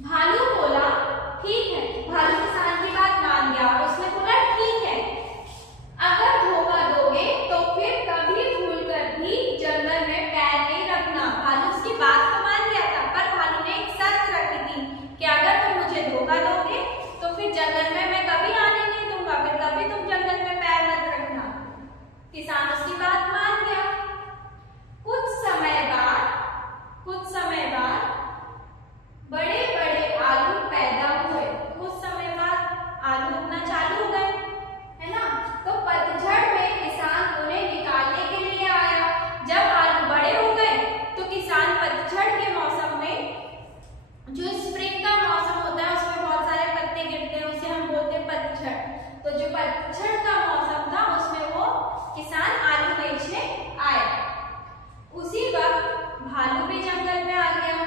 भालू बोला ठीक है, भालू किसान की बात मान गया। उसने बोला ठीक है, अगर धोखा दोगे तो फिर कभी भूलकर भी जंगल में पैर नहीं रखना। भालू उसकी बात तो मान गया था, पर भालू ने एक शर्त रखी थी कि अगर तुम मुझे धोखा दोगे तो फिर जंगल में मैं कभी आने नहीं दूंगा, फिर कभी तुम जंगल में पैर मत रखना। किसान उसकी बात मान गया। कुछ समय बाद बड़े बड़े आलू पैदा हुए। कुछ समय बाद आलू उगना चालू हो गए, है ना। तो पतझड़ में किसान उन्हें निकालने के लिए आया। जब आलू बड़े हो गए तो किसान पतझड़ के मौसम में, जो स्प्रिंग का मौसम होता है उसमें बहुत सारे पत्ते गिरते हैं, उसे हम बोलते हैं पतझड़। तो जो पतझड़ का मौसम था उसमें वो किसान आलू बेचने आया। उसी वक्त भालू भी जंगल में आ गया,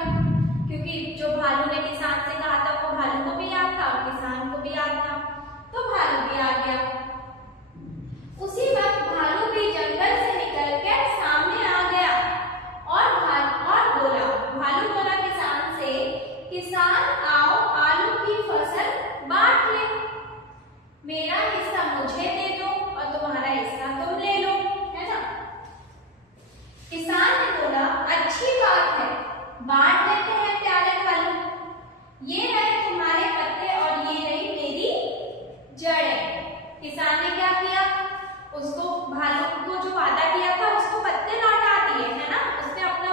क्योंकि जो भालू ने किसान से कहा था वो भालू को भी याद था और किसान को भी याद था, तो भालू भी आ गया। उसी वक्त भालू भी जंगल से निकलकर सामने आ गया और बोला, भालू बोला किसान से, किसान आओ आलू की फसल बांट ले, मेरा हिस्सा मुझे दे दो और तुम्हारा हिस्सा तुम ले लो, है ना। किसान ने बोला अच्छी बात है, बांट लेते हैं प्यारे भालू, ये रहे तुम्हारे पत्ते और ये रही मेरी जड़ें। किसान ने क्या किया, उसको भालू को जो वादा किया था उसको पत्ते लौटा दिए, है ना। उसने अपना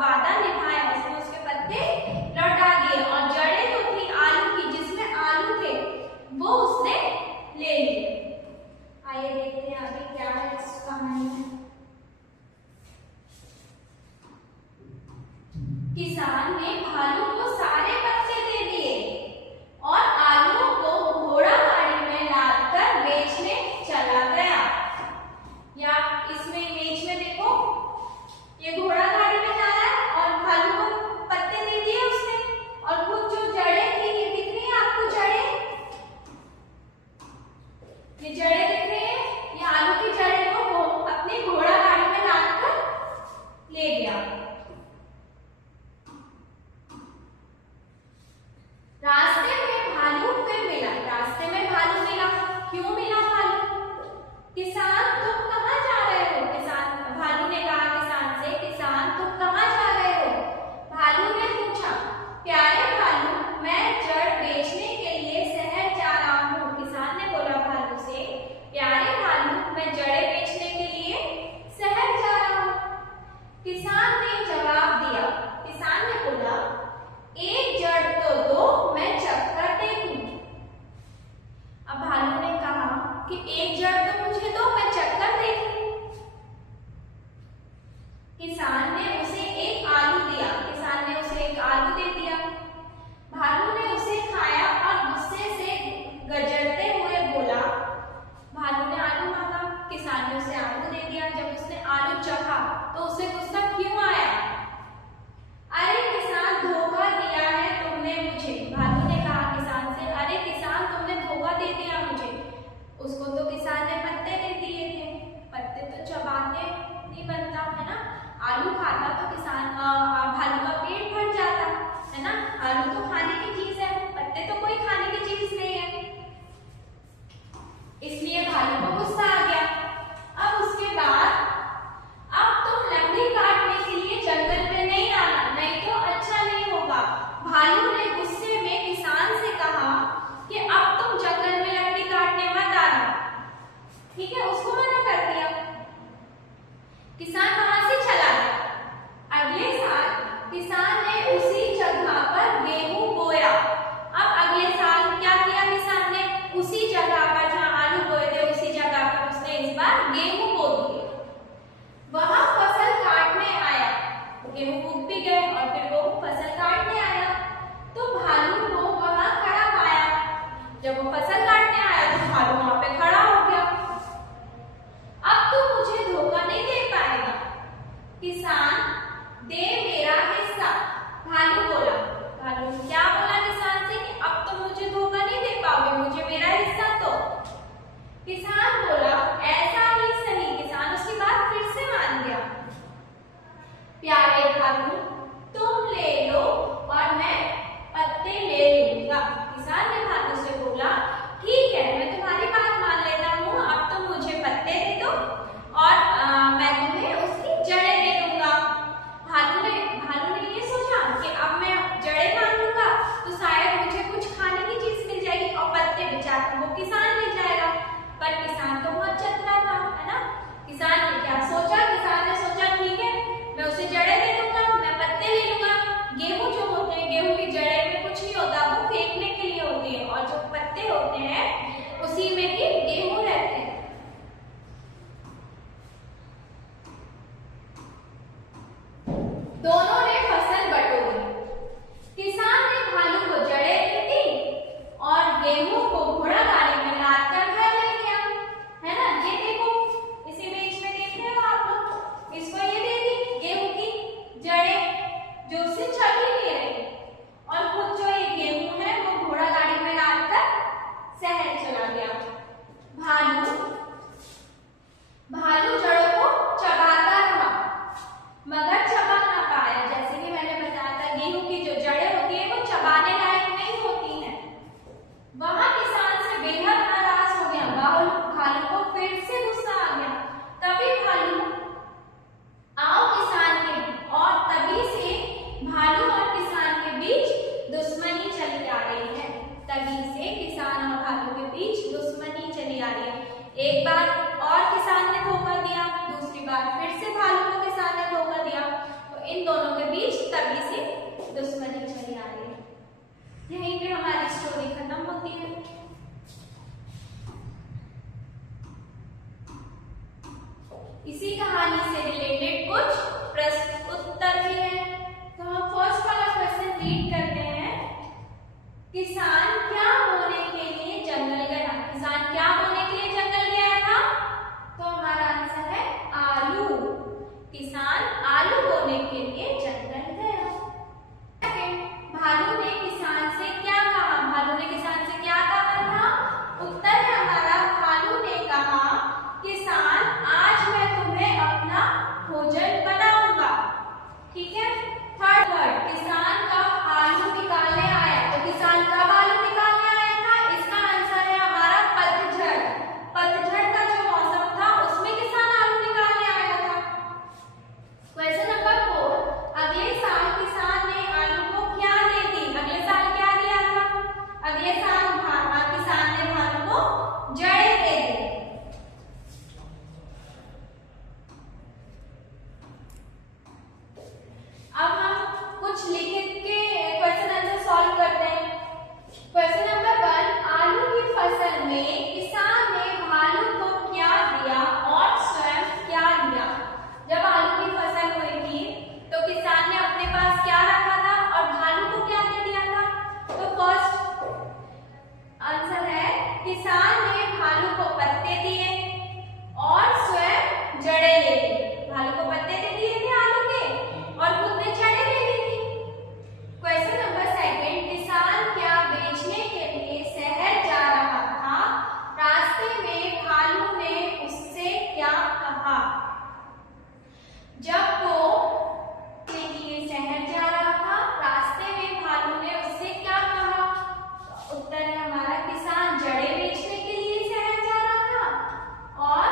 वादा निभाया, उसने उसके पत्ते लौटा दिए और जड़ें जो थी आलू की, जिसमें आलू थे, वो उसने ले लिए। आइए देखते हैं आगे क्या है इस कहानी में। किसान ने भालू को सारे पत्ते दे दिए और आलू को घोड़ा गाड़ी में लादकर बेचने चला गया। या इसमें इमेज में देखो, ये घोड़ा गाड़ी में जा रहा है और भालू को पत्ते दे दिए उसने, और खुद जो जड़ें थी, ये दिख रही है आपको जड़ें, ये जड़ें दिख रही है, ये आलू की जड़ें को अपनी घोड़ा गाड़ी में लादकर ले गया। रास्ते में भालू फिर मिला, रास्ते में भालू मिला। क्यों मिला भालू? किसान तुम कहाँ जा रहे हो? भालू ने कहा किसान से, किसान तुम कहाँ जा रहे हो? भालू ने पूछा, प्यारे भालू मैं जड़ बेचने के लिए शहर जा रहा हूँ। किसान ने बोला भालू से, प्यारे भालू मैं जड़ें बेचने के लिए शहर जा रहा हूँ। किसान ने जवाब दिया, किसान ने बोला एक जड़ तो दो, मैं चक्कर देखूं। अब भालू ने कहा कि एक जड़ तो मुझे दो, मैं चक्कर देखूं। किसान ने उसे एक आलू दिया, किसान ने उसे एक आलू दे दिया। भालू ने उसे खाया और गुस्से से गजरते हुए बोला, भालू ने आलू मांगा, किसान ने उसे आलू दे दिया। जब उसने आलू चखा तो उसे गुस्सा क्यों आया? अरे किसान धोखा दिया है तुमने मुझे। भालू ने कहा किसान से, अरे किसान तुमने धोखा दे दिया मुझे। उसको तो किसान ने पत्ते दे दिए थे, पत्ते तो चबाते नहीं बनता, है ना। आलू खाता तो भालू का पेट भर जाता, है ना। आलू तो खाने की चीज है, पत्ते तो कोई खाने की चीज नहीं है, इसलिए भालू को गुस्सा आ गया। अब उसके बाद, अब तुम लकड़ी काटने के लिए जंगल में नहीं आना, नहीं तो अच्छा नहीं होगा। भालू ने गुस्से में किसान से कहा कि अब तुम जंगल में लकड़ी काटने मत आना, ठीक है, उसको मना कर दिया। किसान वहां से चला गया। अगले साल किसान ने उसी जगह पर गेहूं जिसमें कि गेहूं रहते हैं। दोनों ने फसल बटोरी। किसान ने भालू को जड़ें दे दी और गेहूं को घोड़ा गाड़ी में लाद कर घर ले गया। है ना, ये देखो इस इमेज में देख रहे हो आप लोग, इसको ये दे दी गेहूं की जड़ें जो उससे छट ही नहीं रही, और खुद जो ये गेहूं है वो घोड़ा गाड़ी में लाद कर शहर चला गया। भालू जड़ों को चबाता रहा मगर चबा ना पाया। जैसे कि मैंने बताया था, गेहूं की जो जड़ें होती है वो चबाने लायक नहीं होती हैं। वहां किसान से बेहद नाराज हो गया। भालू को फिर से गुस्सा आ गया। तभी भालू आओ किसान के, और तभी से भालू और किसान के बीच दुश्मनी चली आ रही है। तभी से किसान और भालू के बीच दुश्मनी चली आ रही है। एक बार और किसान ने धोखा दिया, दूसरी बार फिर से भालू को किसान ने धोखा दिया, तो इन दोनों के बीच तभी से दुश्मनी चली आ रही है। यहीं पे हमारी स्टोरी खत्म होती है। इसी कहानी से रिलेटेड कुछ प्रश्न उत्तर भी है। तो हम फर्स्ट वाला क्वेश्चन रीड करते हैं। किसान क्या बोने के लिए जंगल गया? किसान क्या बोने के लिए जंगल गया था? तो हमारा आंसर है आलू। किसान आलू बोने के लिए जंगल गया। भालू ने किसान से क्या कहा? भालू ने किसान से क्या कहा था? उत्तर है हमारा, भालू ने कहा, किसान आज मैं तुम्हें अपना भोजन बनाऊंगा। ठीक है। थर्ड, किसान का आलू निकालने आया। तो किसान कब आलू निकालने आया था? इसका आंसर है हमारा पतझड़। पतझड़ का जो मौसम था उसमें किसान आलू निकालने आया था। क्वेश्चन नंबर 4, अगले साल किसान ने आलू को क्या दे दी? अगले साल क्या दिया था? अगले साल किसान ने भालू को जड़ें दे दी। अब हम कुछ लिखित के क्वेश्चन आंसर सॉल्व करते हैं। क्वेश्चन नंबर 1, आलू की फसल में किसान ने भालू को क्या दिया और स्वयं क्या लिया? जब आलू की फसल हुई थी तो किसान ने अपने पास क्या रखा था और भालू को क्या दे दिया था? तो फर्स्ट आंसर है, किसान ने भालू को पत्ते दिए और स्वयं जड़ें ले ली। भालू को पत्ते दे दिए थे आलू के और खुद ने जड़ें ले ली थी। क्वेश्चन नंबर 2, किसान क्या बेचने के लिए शहर जा रहा था? रास्ते में भालू ने उससे क्या कहा? जब वो बेचने के लिए शहर जा रहा था, रास्ते में भालू ने उससे क्या कहा? उत्तर है हमारा, किसान जड़ें बेचने के लिए शहर जा रहा था और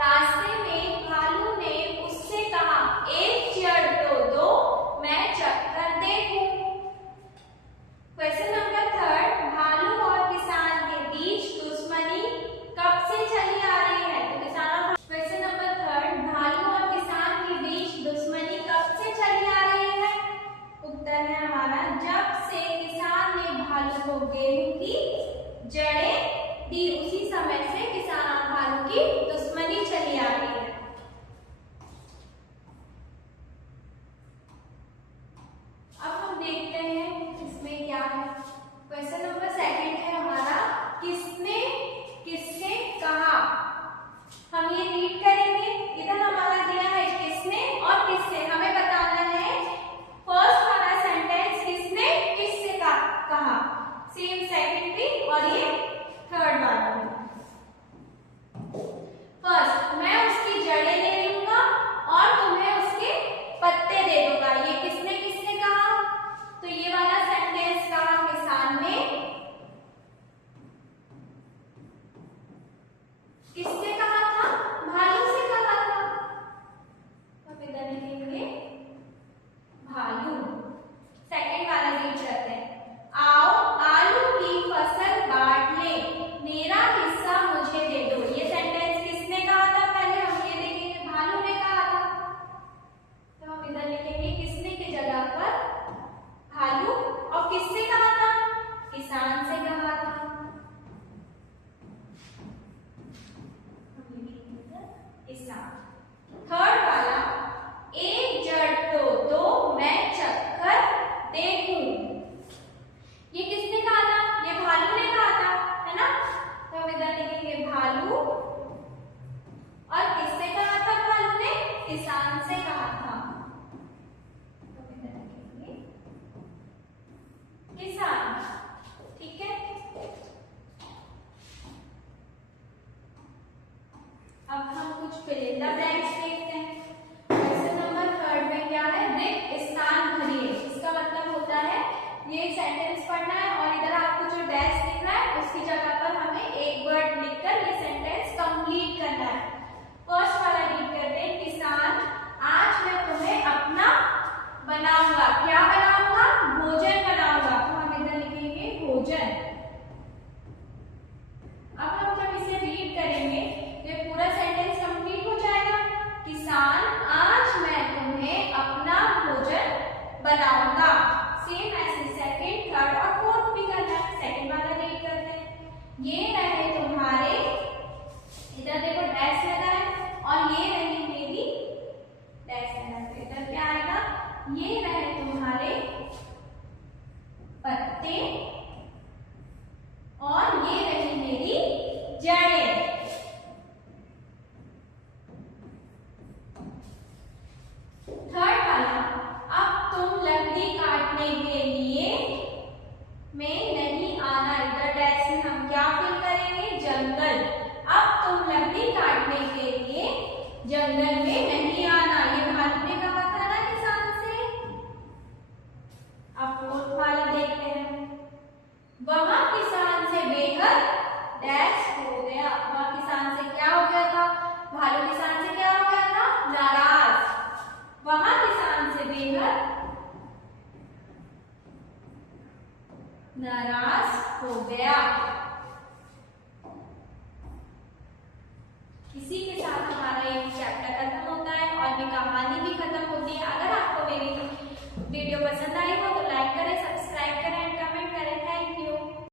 रास्ते में भालू ने उससे कहा, एक जड़ तो दो, मैं चक्कर देखूं। क्वेश्चन नंबर 3, भालू और किसान के बीच दुश्मनी कब से चली आ रही है? तो क्वेश्चन नंबर 3, भालू और किसान के बीच दुश्मनी कब से चली आ रही है? उत्तर है हमारा, जब से किसान ने भालू को गेहूं की जड़ें दी, उसी समय से किसान और भालू की दुश्मनी चली आ रही है। अब हम देखते हैं इसमें क्या है। क्वेश्चन नंबर 2 है हमारा, किसने किससे कहा? हम ये रीड करेंगे। इधर हमारा दिया है किसने और किससे, हमें बताना है फर्स्ट वाला सेंटेंस किसने किससे कहा, सेम सेकंड भी और ये थर्ड वाला भी। फर्स्ट, मैं उसकी नाराज हो गया। इसी के साथ हमारा ये चैप्टर खत्म होता है और ये कहानी भी खत्म होती है। अगर आपको मेरी वीडियो पसंद आई हो